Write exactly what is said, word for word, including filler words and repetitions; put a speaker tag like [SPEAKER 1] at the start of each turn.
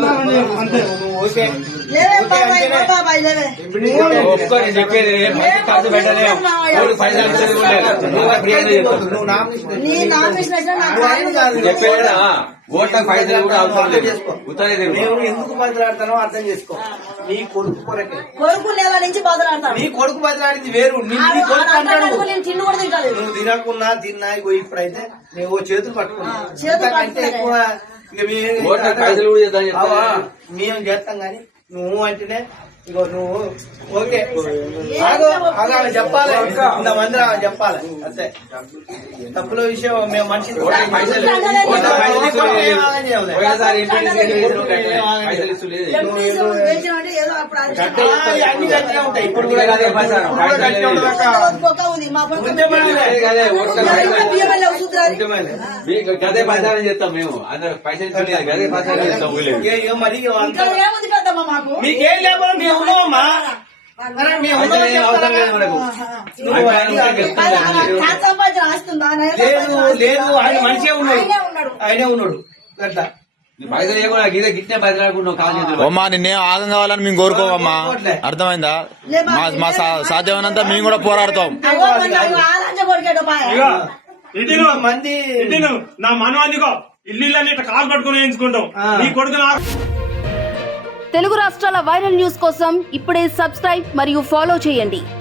[SPEAKER 1] ఒప్పుకొని చెప్పేది ఖర్చు పెట్టలే పైసలు చెప్పేదా ఓట్లకు పైసలు కూడా అవసరం లేదు.
[SPEAKER 2] ఎందుకు బదిలాడతానో అర్థం చేసుకో. నీ కొడుకు కొరకే
[SPEAKER 3] కొడుకు నెల నుంచి బదిలాడతాను.
[SPEAKER 2] నీ కొడుకు బదిలాడింది వేరు. నువ్వు తినకున్నా తిన్నా ఇప్పుడైతే నువ్వు చేతులు పట్టుకున్నా అంటే ఎక్కువ మేము చేస్తాం గాని నువ్వు అంటేనే ఇగో నువ్వు ఓకే అలా చెప్పాలి. ఇంతమంది చెప్పాలి అంతే. తప్పుల విషయం మేము మనిషి అన్ని గట్టిగా ఉంటాయి. ఇప్పుడు
[SPEAKER 1] గదే ప్రచారం చేస్తాం మేము. అందరు పైసలు గదే ప్రచారం చేస్తాం.
[SPEAKER 2] మరి మీకేం లేకపోతే మేము ఉన్నామమ్మా. లేదు లేదు ఆయన మనిషే ఉన్నాడు. ఆయనే ఉన్నాడు అట్లా
[SPEAKER 1] పైసలు ఏమన్నా గిదే గిట్టే బదిలాడుకున్నాం.
[SPEAKER 4] అమ్మా నిన్నే ఆగం కావాలని మేము కోరుకోమమ్మా. అర్థమైందా? మా సాధ్యమైనంత మేము కూడా పోరాడతాం.
[SPEAKER 2] మంది
[SPEAKER 5] నా మనవాదిగో ఇల్లు ఇట్లా కాలు పట్టుకుని వేయించుకుంటాం. నీ కొడుకు
[SPEAKER 6] తెలుగు రాష్ట్రాల వైరల్ న్యూస్ కోసం ఇప్పుడే సబ్స్క్రైబ్ మరియు ఫాలో చేయండి.